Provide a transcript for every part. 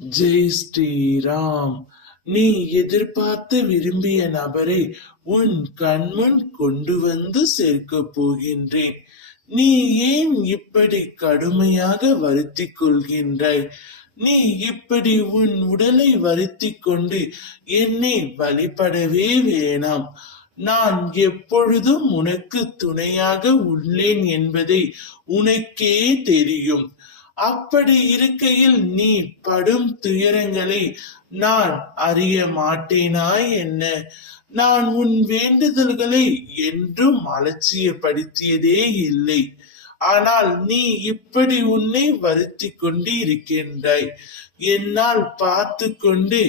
ஜெய் ஸ்ரீராம். நீ எதிர்பார்த்து விரும்பிய நபரை உன் கண்முன் கொண்டு வந்து சேர்க்கப் போகின்றேன். நீ ஏன் இப்படி கடுமையாக வருத்திக் கொள்கின்றாய்? நீ இப்படி உன் உடலை வருத்திக் கொண்டு என்னை வழிபடவே வேணாம். நான் எப்பொழுதும் உனக்கு துணையாக உள்ளேன் என்பதை உனக்கே தெரியும். அப்படி இருக்கையில் நீ படும் துயரங்களை நான் அறிய மாட்டேனா என்ன? நான் உன் வேண்டுதல்களை என்றும் அலட்சியப்படுத்தியதே இல்லை. ஆனால் நீ இப்படி உன்னை வருத்திக் கொண்டு இருக்கின்றாய். என்னால் பார்த்து கொண்டு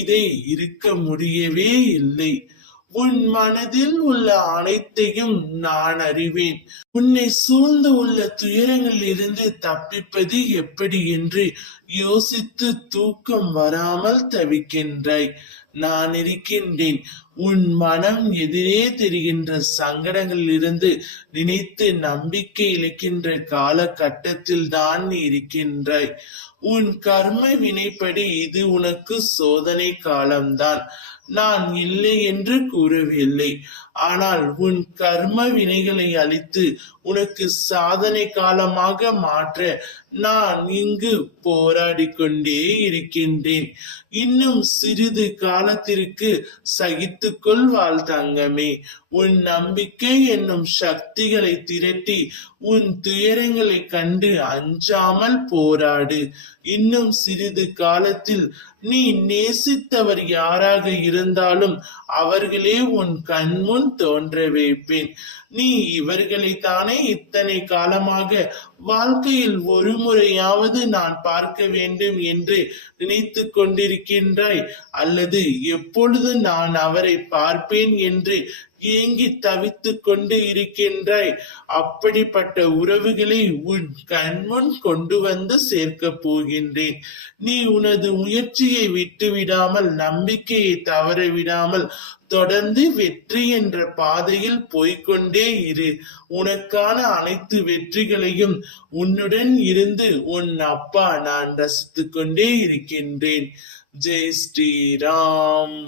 இதை இருக்க முடியவே இல்லை. உன் மனதில் உள்ள அனைத்தையும் நான் அறிவேன். உன்னை சூழ்ந்து உள்ள துயரங்களில் இருந்து தப்பிப்பது எப்படி என்று யோசித்து தூக்கம் வராமல் தவிக்கின்றாய். நான் இருக்கின்றேன். உன் மனம் எதிரே தெரிகின்ற சங்கடங்களில் இருந்து நினைத்து நம்பிக்கை இழக்கின்ற காலகட்டத்தில் தான் நீ இருக்கின்றாய். உன் கர்ம வினைப்படி இது உனக்கு சோதனை காலம்தான். நான் இல்லை என்று கூறவில்லை. ஆனால் உன் கர்ம வினைகளை அழித்து உனக்கு சாதனை காலமாக மாற்ற நான் இங்கு போராடி கொண்டே இருக்கின்றேன். இன்னும் சிறிது காலத்திற்கு சகித்துக்கொள் வாழ்த்தங்கமே. உன் நம்பிக்கை என்னும் சக்திகளை திரட்டி உன் துயரங்களை கண்டு அஞ்சாமல் போராடு. இன்னும் சிறிது காலத்தில் நீ நேசித்தவர் யாராக இருந்தாலும் அவர்களே உன் கண்முன் தோன்ற வைப்பேன். நீ இவர்களை தானே இத்தனை காலமாக வாழ்க்கையில் ஒரு முறையாவது நான் பார்க்க வேண்டும் என்று நினைத்து கொண்டிருக்கின்றாய், அல்லது எப்பொழுது நான் அவரை பார்ப்பேன் என்று ஏங்கி தவித்துக் கொண்டு இருக்கின்றாய். அப்படிப்பட்ட உறவுகளை உன் கண்முன் கொண்டு வந்து சேர்க்க போகின்றேன். நீ உனது முயற்சியை விட்டுவிடாமல், நம்பிக்கையை தவற விடாமல் தொடர்ந்து வெற்றி என்ற பாதையில் போய்கொண்டே இரு. உனக்கான அனைத்து வெற்றிகளையும் உன்னுடன் இருந்து உன் அப்பா நான் ரசித்துக் கொண்டே இருக்கின்றேன். ஜெய் ஸ்ரீராம்.